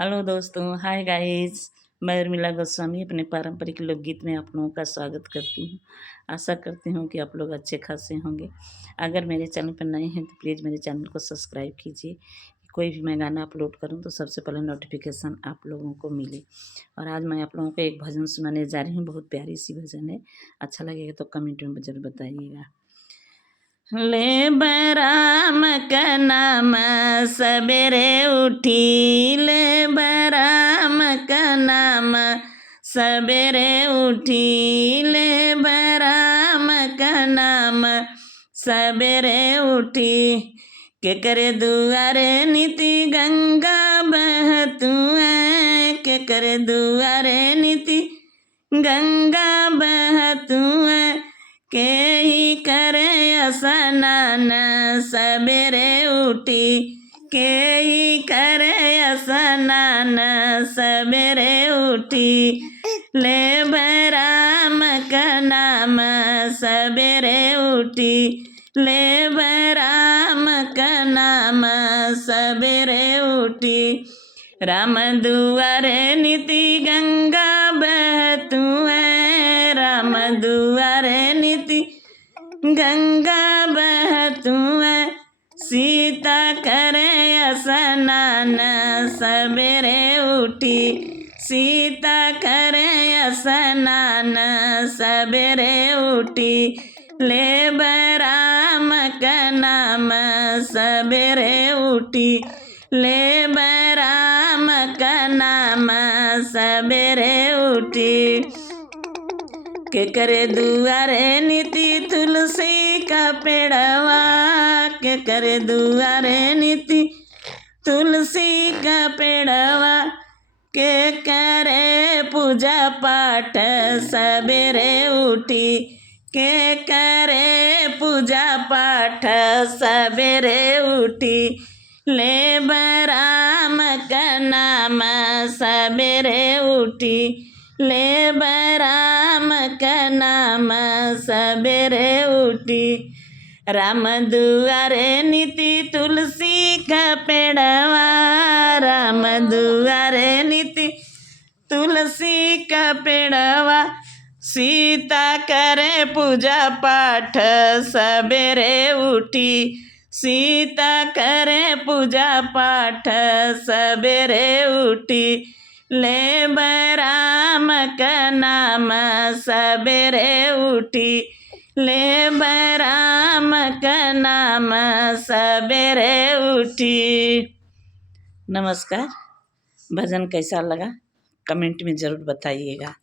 Hello दोस्तों, hi guys. मैं उर्मिला गोस्वामी अपने पारंपरिक लोकगीत में आप लोगों का स्वागत करती हूँ। आशा करती हूँ कि आप लोग अच्छे खासे होंगे। अगर मेरे चैनल पर नए हैं तो प्लीज़ मेरे चैनल को सब्सक्राइब कीजिए। कोई भी मैं गाना अपलोड करूँ तो सबसे पहले नोटिफिकेशन आप लोगों को मिले। और आज मैं आप लोगों को एक भजन सुनाने जा रही हूँ। बहुत प्यारी सी भजन है। अच्छा लगेगा तो कमेंट में ज़रूर बताइएगा। ले बराम का नाम सबेरे उठी, ले बराम का नाम सबेरे उठी, ले बराम का नाम सबेरे उठी। के करे दुआरे नीति गंगा बहतु है, के करे दुआरे नीति गंगा बहतु है। के ही करे स्नान सबेरे उठी, के ही करे स्नान सबेरे उठी। ले बराम का नाम सबेरे उठी, ले बराम का नाम सबेरे उठी। राम दुआरे नीति गंगा बहतु है, राम दुआरे नीति गंगा बहतु है। सीता करे स्नान सबेरे उठी, सीता करे स्नान सबेरे उठी। ले बराम का नाम सबेरे उठी, ले बराम का नाम सबेरे उठी। के करे दुआरे नीति तुलसी का पेड़वा, के करे दुआरे नीति तुलसी का पेड़वा। के करे पूजा पाठ सबेरे उठी, के करे पूजा पाठ सबेरे उठी। ले बराम का नाम सबेरे उठी, ले बराम का नाम सबेरे उठी। राम दुआरे नीति तुलसी का पेड़वा, राम दुआरे नीति तुलसी का पेड़वा। सीता करे पूजा पाठ सबेरे उठी, सीता करे पूजा पाठ सबेरे उठी। ले बराम का नाम सबेरे उठी, ले बराम का नाम सबेरे उठी। नमस्कार। भजन कैसा लगा कमेंट में ज़रूर बताइएगा।